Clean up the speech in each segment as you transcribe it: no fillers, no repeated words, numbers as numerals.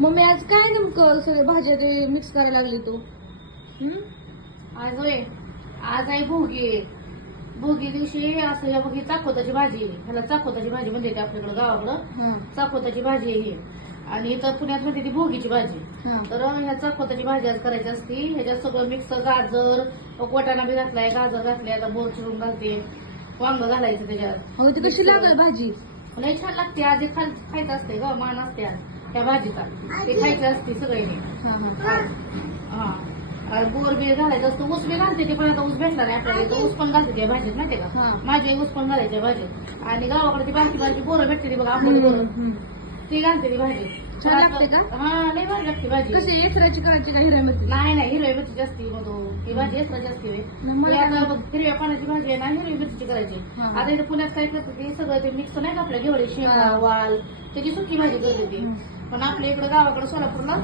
Mummy आज काय नेमकं सगळे भाज्या ते मिक्स करायला लागली तू? आज होय, आज आहे भोगी. भोगी दिवशी असं या बघी चाकोताची भाजी, ह्याला चाकोताची भाजी म्हणते आपल्याकडं गावाकडं. चाकोताची भाजी आहे ही. आणि इथं पुण्यात म्हणते ती भोगीची भाजी. तर ह्या चाकोताची भाजी आज करायची असती. ह्याच्यात सगळं मिक्स गाजर, वाटाणा बी घातलाय, गाजर घातलाय, आता बोर चिरून घालते, वांग घालायचं त्याच्यात. हो ती कशी लागल भाजी? लई छान लागते. आज एक खायचं असते ग, मान असते आज त्या भाजीचा. ते खायचं असते सगळे. हा बोर बी घालायचं असतं, ऊस बी घालते ते, पण आता ऊस भेटला नाही आपल्याला. इथं ऊस पण घालते त्या भाजीत, माहितीये का? माझे ऊस पण घालायचे भाजीत. आणि गावाकडे ती बारकी बारकी बोरं भेटते ती बघा, आपण बोरं ती घालते ती भाजी. छान लागते का? हा लई भारी लागते भाजी. कशी एसराची करायची का हिरव्या मिरची? नाही हिरव्या मिरची जास्ती मधू ही भाजी एसराची असते होय. ती आता हिरव्या पानाची भाजी आहे ना, हिरवी मिरची करायची. आता इथे पुण्यात काय करते ते सगळं ते मिक्स नाही का आपल्या घेवडे, शेंगा, वाल, त्याची सुकी भाजी करते ती. पण आपल्या इकडे गावाकडे सोलापूरला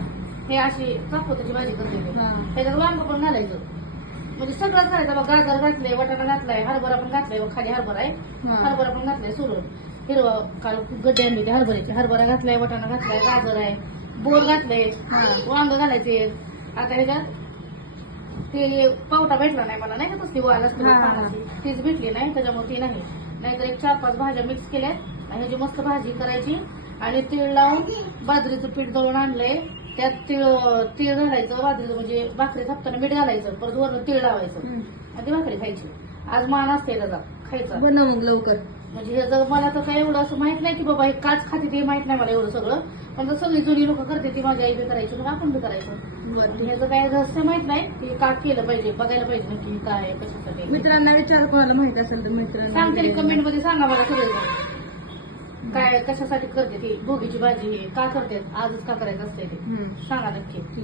हे अशी चाकोताची भाजी करते ते. त्याच्यात वांग पण घालायचं, म्हणजे सगळंच घालायचं. बघ गाजर घातलंय, वाटाणा घातलाय, हरभरा पण घातलाय, खाली हरभरा आहे, हरभरा पण घातलाय सोलून. हिरवा काल गड्डे आणले ते हरभऱ्याचे, हरभरा घातलाय, वाटाणा घातलाय, गाजर आहे, बोर घातलंय, वांग घालायचे. आता ह्याच्यात ते पावटा भेटला नाही मला, नाही का तसली वाल असते तीच भेटली नाही, त्याच्यामुळे ती नाही. नाहीतर एक 4-5 भाज्या मिक्स केल्या आणि ह्याची मस्त भाजी करायची. आणि तीळ लावून बाजरीचं पीठ दळून आणलंय, त्यात तीळ घालायचं, बाजरीचं म्हणजे भाकरी थापताना मीठ घालायचं, परत वरून तीळ लावायचं आणि ती भाकरी खायची. आज मान असते त्याचा खायचा. बनव मग लवकर. म्हणजे मला तर काय एवढं असं माहित नाही की बाबा हे काच खाते ते माहित नाही मला एवढं सगळं. पण सगळी जुनी लोक करते ती, माझी आई बी करायची, मग आपण बी करायचं. ह्याचं काय रहस्य माहित नाही की का केलं पाहिजे, बघायला पाहिजे नक्की काय कशासाठी. मित्रांना विचार, कोणाला माहित असेल तर मित्रांना सांगते कमेंट मध्ये, सांगा मला सगळं काय कशासाठी करते ती भोगीची भाजी, हे का करते, आजच का करायचं असते ते सांगा नक्की.